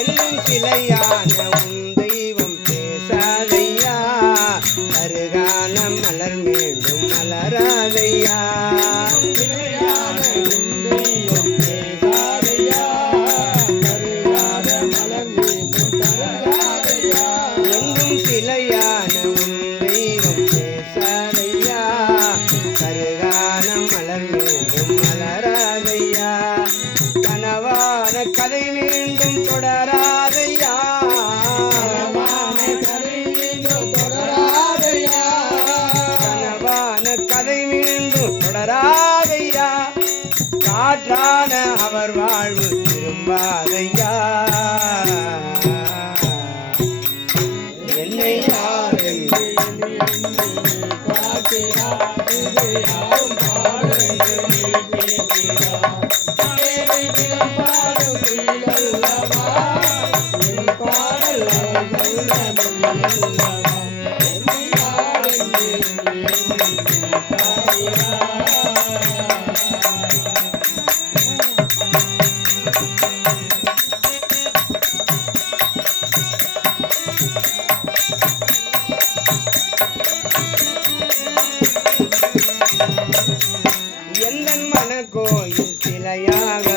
என்னும் சிலையான உன் தெய்வம் பேசாதையா அருகான மலர் மீண்டும் மாற்றான அவர் வாழ்வு திரும்பாதையா? என்னை யாரும் கையாக